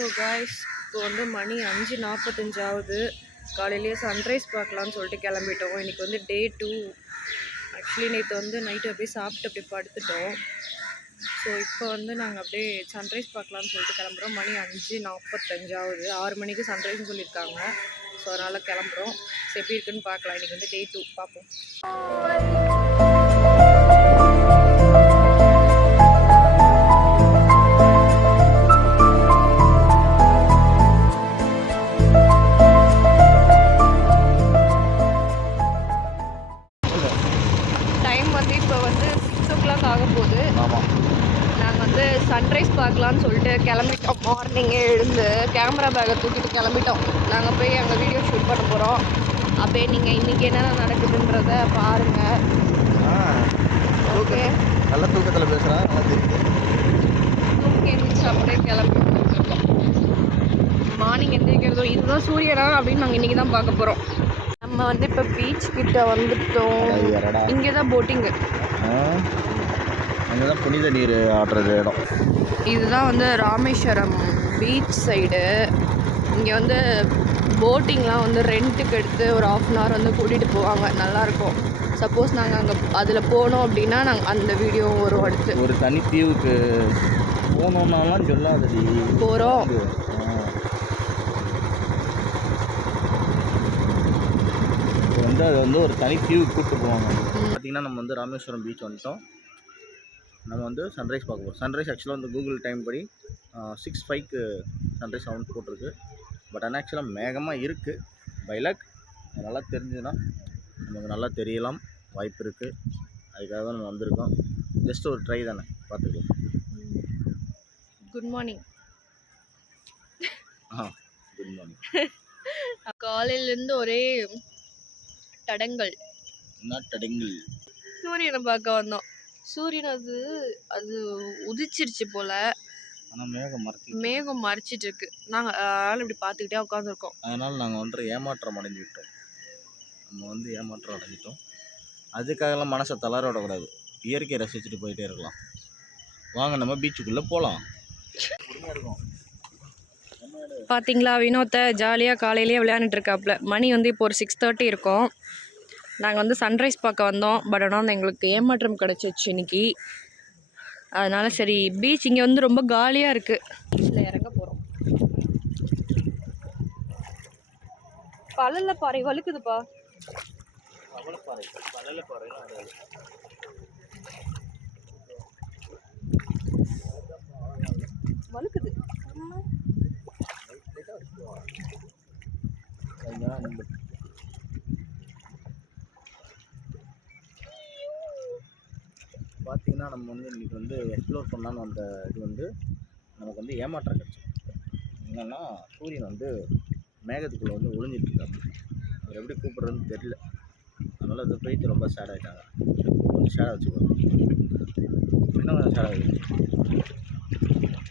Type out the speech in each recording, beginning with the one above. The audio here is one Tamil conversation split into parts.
ஸோ காய்ஸ் இப்போ வந்து மணி 5:45 ஆகுது. காலையிலேயே சன்ரைஸ் பார்க்கலான்னு சொல்லிட்டு கிளம்பிட்டோம். இன்றைக்கி வந்து டே 2. ஆக்சுவலி நேற்று வந்து நைட்டு அப்படியே சாப்பிட்டு அப்படியே படுத்துட்டோம். ஸோ இப்போ வந்து நாங்கள் அப்படியே சன்ரைஸ் பார்க்கலான்னு சொல்லிட்டு கிளம்புறோம். மணி 5:45 ஆகுது. 6 மணிக்கு சன்ரைஸ்ன்னு சொல்லியிருக்காங்க. ஸோ அதனால் கிளம்புறோம். ஸோ எப்படி இருக்குன்னு பார்க்கலாம். இன்றைக்கி வந்து டே 2 பார்ப்போம். நாங்கள் வந்து சன்ரைஸ் பார்க்கலான்னு சொல்லிட்டு கிளம்பிட்டோம். மார்னிங்கே எழுந்து கேமரா பேக்கை தூக்கிட்டு கிளம்பிட்டோம். நாங்கள் போய் அங்கே வீடியோ ஷூட் பண்ண போகிறோம். அப்படியே நீங்கள் இன்றைக்கி என்னென்ன நடக்குதுன்றத பாருங்கள். ஓகே, நல்ல தூக்கத்தில் பேசுகிறேன். நல்லா தெரியுது. தூக்கி எழுந்திரிச்சு அப்படியே கிளம்பி மார்னிங் எந்திரிக்கிறதும் இதுதான் சூரியனா அப்படின்னு நாங்கள் இன்றைக்கி தான் பார்க்க போகிறோம். நம்ம வந்து இப்போ பீச் கிட்ட வந்துட்டோம். இங்கே தான் போட்டிங்கு. அங்கே தான் புனித நீர் ஆடுறது இடம். இதுதான் வந்து ராமேஸ்வரம் பீச் சைடு. இங்கே வந்து போட்டிங்லாம் வந்து ரெண்ட்டுக்கு எடுத்து ஒரு 1/2 hour வந்து கூட்டிகிட்டு போவாங்க. நல்லாயிருக்கும். சப்போஸ் நாங்கள் அங்கே அதில் போனோம் அப்படின்னா நாங்கள் அந்த வீடியோ வரும். அடுத்து ஒரு தனி தீவுக்கு போனோம்னாலாம் சொல்லாதடி போகிறோம். இப்போ வந்து அது வந்து ஒரு தனி தீவுக்கு கூப்பிட்டு போவாங்க. பார்த்திங்கன்னா நம்ம வந்து ராமேஸ்வரம் பீச் வந்துட்டோம். நம்ம வந்து சன்ரைஸ் பார்க்க போகிறோம். சன்ரைஸ் ஆக்சுவலாக வந்து கூகுள் டைம் படி 6:05க்கு சன்ரைஸ் ஆகும்னு போட்டிருக்கு. பட் ஆனால் ஆக்சுவலாக மேகமாக இருக்குது. பைலக் நல்லா தெரிஞ்சுதுன்னா நமக்கு நல்லா தெரியலாம், வாய்ப்பு இருக்குது. அதுக்காக தான் நம்ம வந்திருக்கோம். ஜஸ்ட் ஒரு ட்ரை தானே, பார்த்துக்கலாம். Good morning. Good morning. காலையிலேருந்து ஒரே தடங்கள். என்ன தடங்கள்? சூரியனை பார்க்க வந்தோம். சூரியன் அது உதிச்சிருச்சு போல். ஆனால் மேகம் மறைச்சிட்டு இருக்கு. நாங்கள் அதனால் இப்படி பார்த்துக்கிட்டே உட்காந்துருக்கோம். அதனால் நாங்கள் வந்து ஏமாற்றம் அடைஞ்சுக்கிட்டோம். நம்ம வந்து ஏமாற்றம் அடைஞ்சிட்டோம். அதுக்காகலாம் மனசை தளர விடக்கூடாது. இயற்கையை ரசிச்சுட்டு போயிட்டே இருக்கலாம். வாங்க நம்ம பீச்சுக்குள்ளே போகலாம். பார்த்தீங்களா, வினோத்தை ஜாலியாக காலையிலேயே விளையாண்டுட்டு இருக்காப்புல. மணி வந்து இப்போ ஒரு 6:30 இருக்கும். நாங்கள் வந்து சன்ரைஸ் பார்க்க வந்தோம். பட் ஆனால் வந்து எங்களுக்கு ஏமாற்றம் கிடச்சிச்சு இன்னைக்கு. அதனால் சரி பீச் இங்கே வந்து ரொம்ப காலியாக இருக்குது. பீச்சில் இறங்க போகிறோம். பழல்ல பாறை வழுக்குதுப்பா. வழுக்குது. பார்த்திங்கன்னா நம்ம வந்து இன்றைக்கி வந்து எக்ஸ்ப்ளோர் பண்ணலான்னு வந்த இது வந்து நமக்கு வந்து ஏமாற்றம் கிடச்சி. என்னென்னா சூரியன் வந்து மேகத்துக்குள்ளே வந்து ஒளிஞ்சிட்ருக்காங்க. அவர் எப்படி கூப்பிட்றதுன்னு தெரியல. அதனால் அது போயிட்டு ரொம்ப சேட் ஆகிட்டாங்க. கொஞ்சம் சேடாக வச்சுக்கோங்க. இன்னும் கொஞ்சம் சேட் ஆகுது.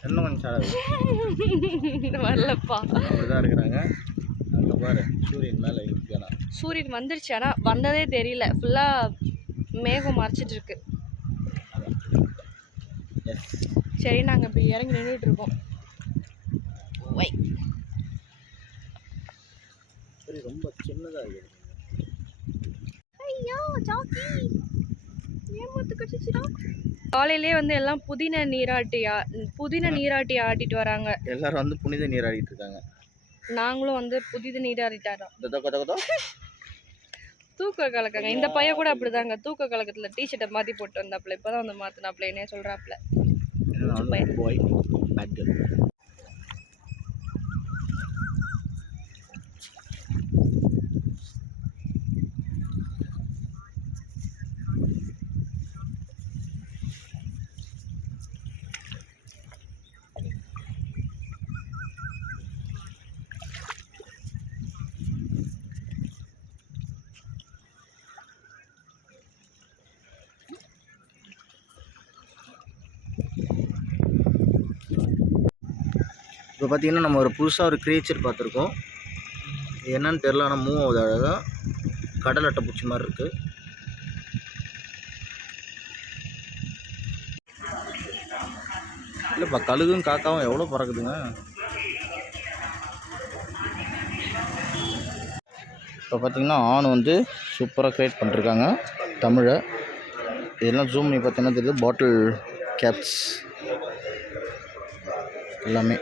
இன்னும் கொஞ்சம் சேட் ஆகுது. வரலப்பா. அப்படிதான் இருக்கிறாங்க. அங்கே பாரு, சூரியன் மேலே இருக்கானா. சூரியன் வந்துருச்சு, ஆனால் வந்ததே தெரியல. ஃபுல்லாக மேகம் மறைச்சிட்ருக்கு. சரி, நாங்கள் இப்போ இறங்கி நின்றுட்டு இருக்கோம். சரி, ரொம்ப சின்னதாக இருக்குது. ஐயோ ஜாக்கி ஏமாத்து கடிச்சிடா. காலையிலே வந்து எல்லாம் புதின நீராட்டி ஆட்டிட்டு வராங்க. எல்லாரும் வந்து புனித நீராடிட்டு இருக்காங்க. நாங்களும் வந்து புதித நீராடிட்டாரோம். தூக்க கலக்கங்க. இந்த பையன் கூட அப்படிதாங்க. தூக்க கலக்கத்தில் டிஷர்ட்டை மாற்றி போட்டு வந்தாப்புல. இப்போ தான் வந்து மாற்றினாப்புலன்னே சொல்கிறாப்புல. இப்போ பார்த்திங்கன்னா நம்ம ஒரு புதுசாக ஒரு க்ரியேச்சர் பார்த்துருக்கோம். என்னன்னு தெரில, ஆனால் மூவ் ஆகுது. அழகாக கடல் அட்டைப்பூச்சி மாதிரி இருக்குது. இல்லைப்பா, கழுகும் காக்காவும் எவ்வளோ பறக்குதுங்க. இப்போ பார்த்திங்கன்னா ஆண் வந்து சூப்பராக க்ரியேட் பண்ணிருக்காங்க தமிழை. இதெல்லாம் ஜூம் பண்ணி பார்த்தீங்கன்னா தெரியுது, பாட்டில் கேப்ஸ் எல்லாமே.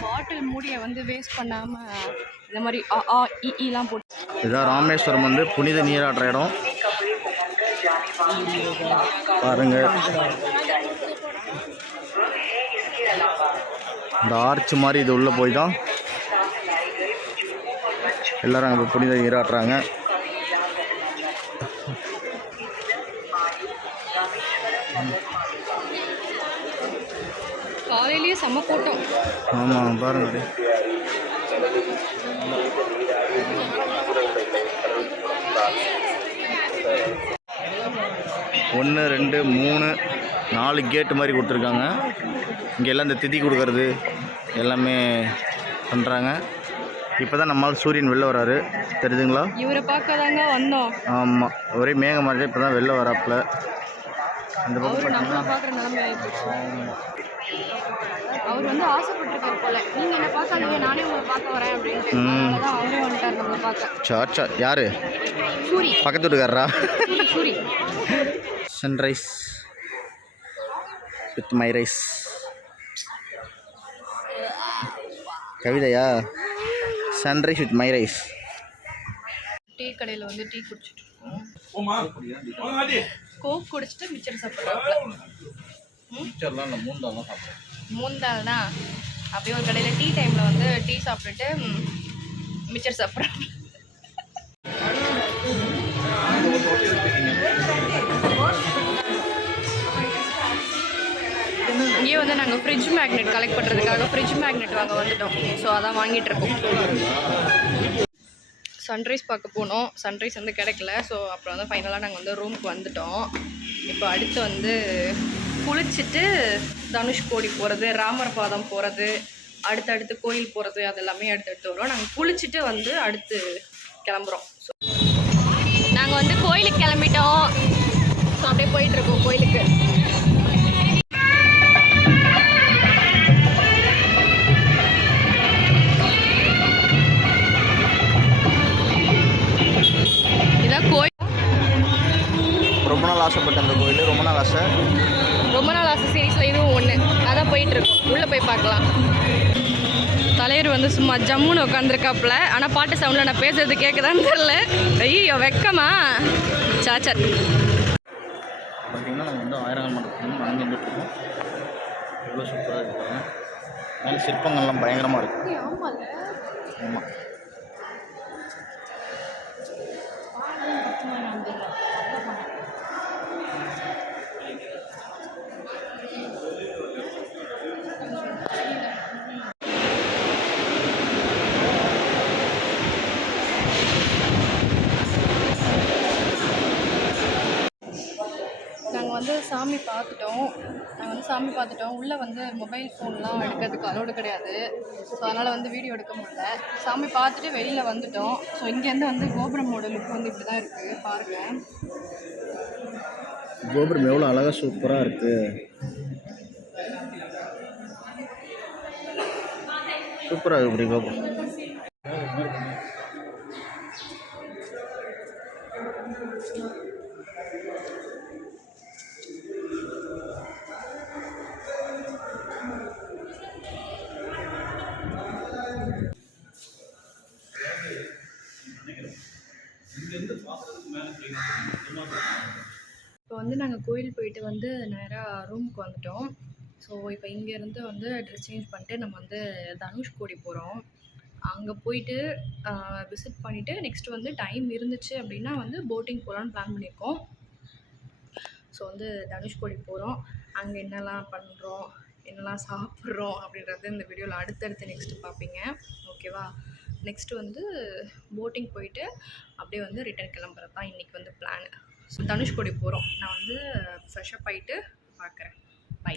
பாட்டில் மூடியை வந்து வேஸ்ட் பண்ணாமல் இந்த மாதிரி இலாம் போட்டு. இதான் ராமேஸ்வரம் வந்து புனித நீராடுற இடம் பாருங்க. இந்த ஆர்ச் மாதிரி இது உள்ளே போய் தான் எல்லோரும் அங்கே புனித நீராடுறாங்க. காலையிலேயே செம்ம கூட்டம். ஆமாம் பாருங்க. 1 2 3 4 கேட்டு மாதிரி கொடுத்துருக்காங்க. இங்கே எல்லாம் இந்த திதி கொடுக்கறது எல்லாமே பண்ணுறாங்க. இப்போ தான் நம்மளால் சூரியன் வெளில வராரு, தெரியுதுங்களா? இவரை பார்க்க தாங்க வந்தோம். ஆமாம், ஒரே மேகம் மாதிரி இப்போ தான் வெளில வராப்பில். அந்த பக்கம் பார்க்குற நிலைமை ஆகிடுச்சு. அவர் வந்து ஆசைப்பட்டிருக்காரு போல, நீங்கள் என்ன பார்க்காதீங்க, நானே உங்களை பார்க்க வரேன் அப்படின்ட்டு. அதனால அவரே வந்துட்டார் நம்மளை பார்க்க. சாச்சா யார்? சூரி, பக்கத்து வீட்டுக்காரரா? Soori. Sunrise with my rice. கவிதையா? Sunrise with my rice. Tea கடையில் வந்து டீ குடிச்சிட்டு இருக்கோம். கோக் குடிச்சிட்டு மிச்சர் சாப்பிட்றாங்க. மிச்சர்லாம் இல்லை, மூந்தால் தான் சாப்பிட்றேன். மூந்தால்னா அப்படியே ஒரு கடையில் டீ டைமில் வந்து டீ சாப்பிட்டுட்டு மிச்சர் சாப்பிட்றாங்க. இங்கே வந்து நாங்கள் ஃப்ரிட்ஜ் மேக்னெட் கலெக்ட் பண்ணுறதுக்காக ஃப்ரிட்ஜ் மேக்னெட் வாங்க வந்துட்டோம். ஸோ அதான் வாங்கிட்டு இருக்கோம். சன்ரைஸ் பார்க்க போனோம், சன்ரைஸ் வந்து கிடைக்கல. ஸோ அப்புறம் வந்து ஃபைனலாக நாங்கள் வந்து ரூமுக்கு வந்துட்டோம். இப்போ அடுத்து வந்து குளிச்சுட்டு தனுஷ்கோடி போகிறது, ராமர் பாதம் போகிறது, அடுத்தடுத்து கோயில் போகிறது, அது எல்லாமே அடுத்தடுத்து வரும். நாங்கள் குளிச்சுட்டு வந்து அடுத்து கிளம்புறோம். ஸோ நாங்கள் வந்து கோயிலுக்கு கிளம்பிட்டோம். ஸோ அப்படியே போயிட்டுருக்கோம் கோயிலுக்கு. இதான் கோயில். ரொம்ப நாள் ஆசைப்பட்ட அந்த கோயில், ரொம்ப நாள் ஆசை சீரீஸில் இதுவும் ஒன்று. அதான் போயிட்டுருக்கோம், உள்ளே போய் பார்க்கலாம். தலைவர் வந்து சும்மா ஜம்முன்னு உட்காந்துருக்காப்புல. ஆனால் பாட்டு சவுண்டில் நான் பேசுறது கேட்குதான்னு தெரில. ஐயோ வெக்கமா சாச்சர். பார்த்தீங்கன்னா நம்ம வந்து ஆயிரங்கால் மண்டபத்துக்கு நடந்து வந்துட்டுருக்கோம். எவ்வளோ சூப்பராக இருக்காங்க. அதனால சிற்பங்கள்லாம் பயங்கரமாக இருக்குது. ஆமாம், நாங்கள் வந்து சாமி பார்த்துட்டோம். உள்ளே வந்து மொபைல் ஃபோன்லாம் எடுக்கிறதுக்கு அலோடு கிடையாது. ஸோ அதனால் வந்து வீடியோ எடுக்க முடியல. சாமி பார்த்துட்டு வெளியில் வந்துட்டோம். ஸோ இங்கேருந்து வந்து கோபுரமோட லுக் வந்து இப்படி தான் இருக்குது, பாருங்கள். கோபுரம் எவ்வளோ அழகாக சூப்பராக இருக்குது. சூப்பராக இருக்குது இப்படி கோபுரம். இப்போ வந்து நாங்கள் கோயில் போயிட்டு வந்து நேராக ரூமுக்கு வந்துட்டோம். ஸோ இப்போ இங்கேருந்து வந்து ட்ரெஸ் சேஞ்ச் பண்ணிட்டு நம்ம வந்து தனுஷ்கோடி போகிறோம். அங்கே போயிட்டு விசிட் பண்ணிவிட்டு நெக்ஸ்ட்டு வந்து டைம் இருந்துச்சு அப்படின்னா வந்து போட்டிங் போகலான்னு பிளான் பண்ணியிருக்கோம். ஸோ வந்து தனுஷ்கோடி போகிறோம். அங்கே என்னெல்லாம் பண்ணுறோம், என்னெல்லாம் சாப்பிட்றோம் அப்படின்றது இந்த வீடியோவில் அடுத்தடுத்து நெக்ஸ்ட்டு பார்ப்பீங்க. ஓகேவா? நெக்ஸ்ட்டு வந்து போட்டிங் போயிட்டு அப்படியே வந்து ரிட்டர்ன் கிளம்புறது தான் இன்றைக்கி வந்து பிளான். ஸோ தனுஷ்கோடி போகிறோம். நான் வந்து ஃப்ரெஷ்அப் ஆகிட்டு பார்க்குறேன். பை.